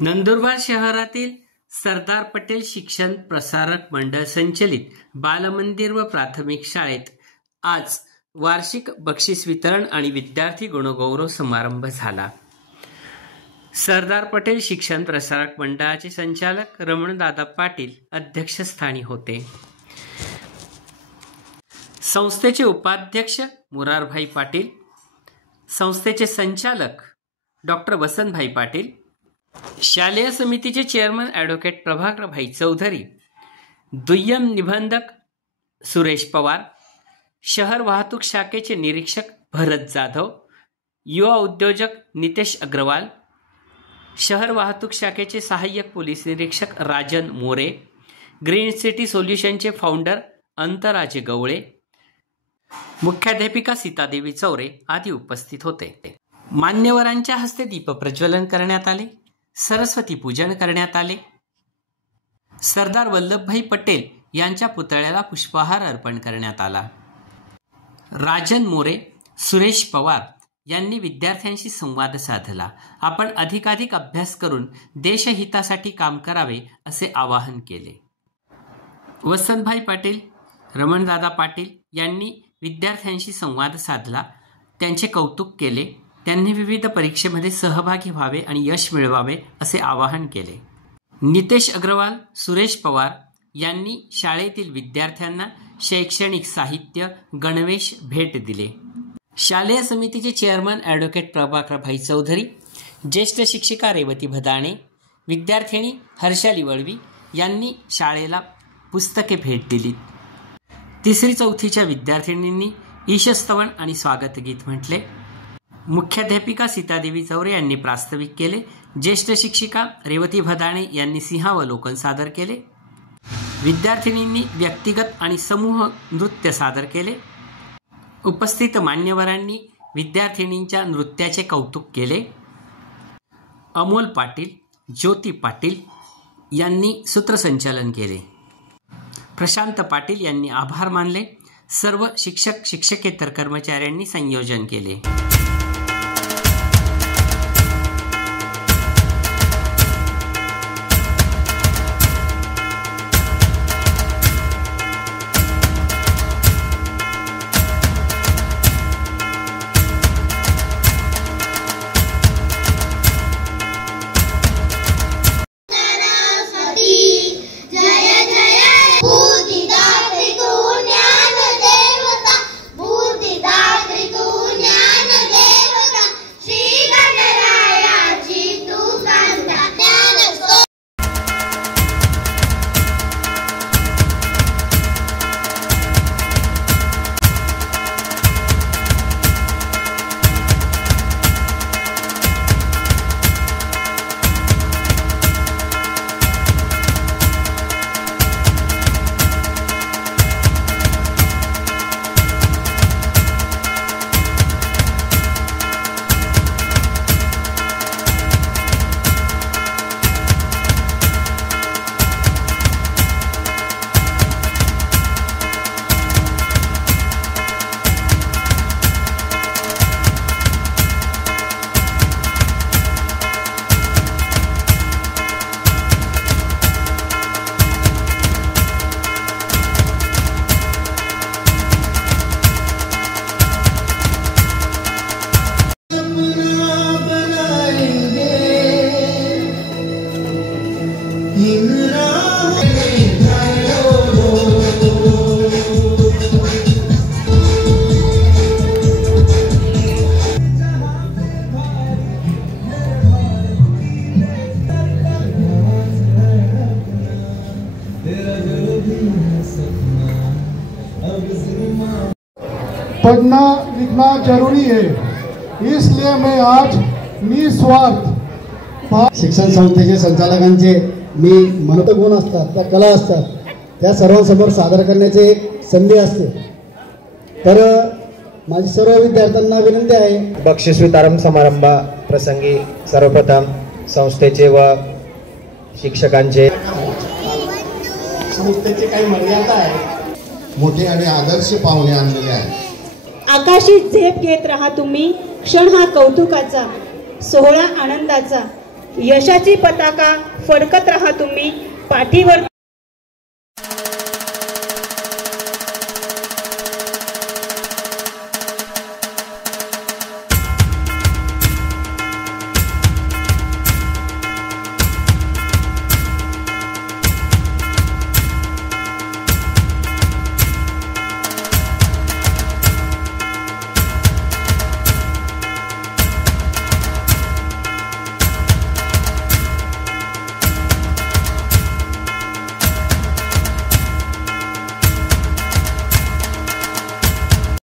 नंदुरबार शहरातील सरदार पटेल शिक्षण प्रसारक मंडळ संचलित बालमंदिर व प्राथमिक शाळेत आज वार्षिक बक्षीस वितरण आणि विद्यार्थी गुणगौरव समारंभ झाला। सरदार पटेल शिक्षण प्रसारक मंडळाचे संचालक रमणदादा पाटील अध्यक्षस्थानी होते। संस्थेचे उपाध्यक्ष मुरारभाई पाटील, संस्थेचे संचालक डॉक्टर वसंतभाई पाटील, शालेय समितीचे चेअरमन ॲडव्होकेट प्रभाकरभाई चौधरी, दुय्यम निबंधक सुरेश पवार, शहर वाहतूक शाखेचे निरीक्षक भरत जाधव, युवा उद्योजक नितेश अग्रवाल, शहर वाहतूक शाखेचे सहाय्यक पोलीस निरीक्षक राजन मोरे, ग्रीन सिटी सोल्युशनचे फाउंडर अंतराजे गवळे, मुख्याध्यापिका सीतादेवी चौरे आदी उपस्थित होते। मान्यवरांच्या हस्ते दीपप्रज्वलन करण्यात आले, सरस्वती पूजन करण्यात आले। सरदार वल्लभभाई पटेल यांच्या पुतळ्याला पुष्पहार अर्पण करण्यात आला। राजन मोरे, सुरेश पवार यांनी विद्यार्थ्यांशी संवाद साधला। आपण अधिकाधिक अभ्यास करून देशहितासाठी काम करावे असे आवाहन केले। वसंतभाई पाटील, रमणदादा पाटील यांनी विद्यार्थ्यांशी संवाद साधला, त्यांचे कौतुक केले। त्यांनी विविध परीक्षेमध्ये सहभागी व्हावे आणि यश मिळवावे असे आवाहन केले। नितेश अग्रवाल, सुरेश पवार यांनी शाळेतील विद्यार्थ्यांना शैक्षणिक साहित्य, गणवेश भेट दिले। शालेय समितीचे चेअरमन ॲडव्होकेट प्रभाकरभाई चौधरी, ज्येष्ठ शिक्षिका रेवती भदाणे, विद्यार्थिनी हर्षाली वळवी यांनी शाळेला पुस्तके भेट दिली। तिसरी चौथीच्या विद्यार्थिनींनी ईशस्तवन आणि स्वागत गीत म्हटले। मुख्याध्यापिका सीतादेवी चौरे यांनी प्रास्ताविक केले। ज्येष्ठ शिक्षिका रेवती भदाणे यांनी सिंहावलोकन सादर केले। विद्यार्थिनींनी व्यक्तिगत आणि समूह नृत्य सादर केले। उपस्थित मान्यवरांनी विद्यार्थिनींच्या नृत्याचे कौतुक केले। अमोल पाटील, ज्योती पाटील यांनी सूत्रसंचालन केले। प्रशांत पाटील यांनी आभार मानले। सर्व शिक्षक शिक्षकेतर कर्मचाऱ्यांनी संयोजन केले। पढ़ना लिखना जरूरी है, इसलिए मैं आज निस्वार्थ शिक्षण संस्थेचे संचालकांचे मी मनोगत गुण असतात, त्या कला असतात, त्या सर्वांसमोर सादर करण्याचे एक संधी असते। तर माझी सर्व विद्यार्थ्यांना विनंती आहे, बक्षीस वितरण समारंभा प्रसंगी सर्वप्रथम संस्थेचे व शिक्षकांचे संस्थेची काही मर्यादा आहे। मोठे आणि आदर्श पाहुणे आणलेले आहेत। आकाशी झेप घेत रहा तुम्ही, क्षण हा कौतुकाचा, सोहळा आनंदाचा, यशाची पताका फडकत राहा तुम्ही पाठीवर